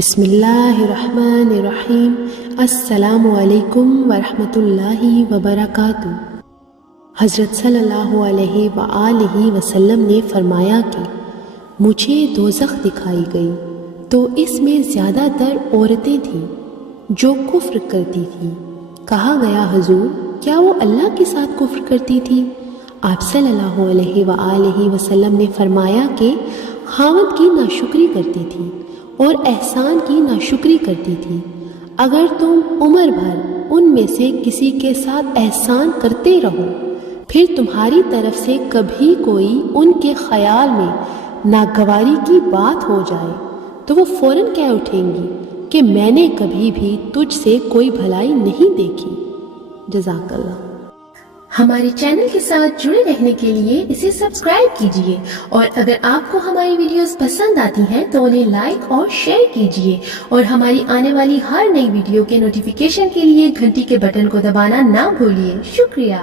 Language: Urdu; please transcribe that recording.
بسم اللہ الرحمن الرحیم۔ السلام علیکم ورحمۃ اللہ وبرکاتہ۔ حضرت صلی اللہ علیہ وآلہ وسلم نے فرمایا کہ مجھے دوزخ دکھائی گئی تو اس میں زیادہ تر عورتیں تھیں جو کفر کرتی تھیں۔ کہا گیا حضور کیا وہ اللہ کے ساتھ کفر کرتی تھی؟ آپ صلی اللہ علیہ وآلہ وسلم نے فرمایا کہ خاوند کی ناشکری کرتی تھی اور احسان کی ناشکری کرتی تھی۔ اگر تم عمر بھر ان میں سے کسی کے ساتھ احسان کرتے رہو پھر تمہاری طرف سے کبھی کوئی ان کے خیال میں ناگواری کی بات ہو جائے تو وہ فوراً کہہ اٹھیں گی کہ میں نے کبھی بھی تجھ سے کوئی بھلائی نہیں دیکھی۔ جزاک اللہ۔ ہمارے چینل کے ساتھ جڑے رہنے کے لیے اسے سبسکرائب کیجیے، اور اگر آپ کو ہماری ویڈیوز پسند آتی ہیں تو انہیں لائک اور شیئر کیجیے، اور ہماری آنے والی ہر نئی ویڈیو کے نوٹیفیکیشن کے لیے گھنٹی کے بٹن کو دبانا نہ بھولیے۔ شکریہ۔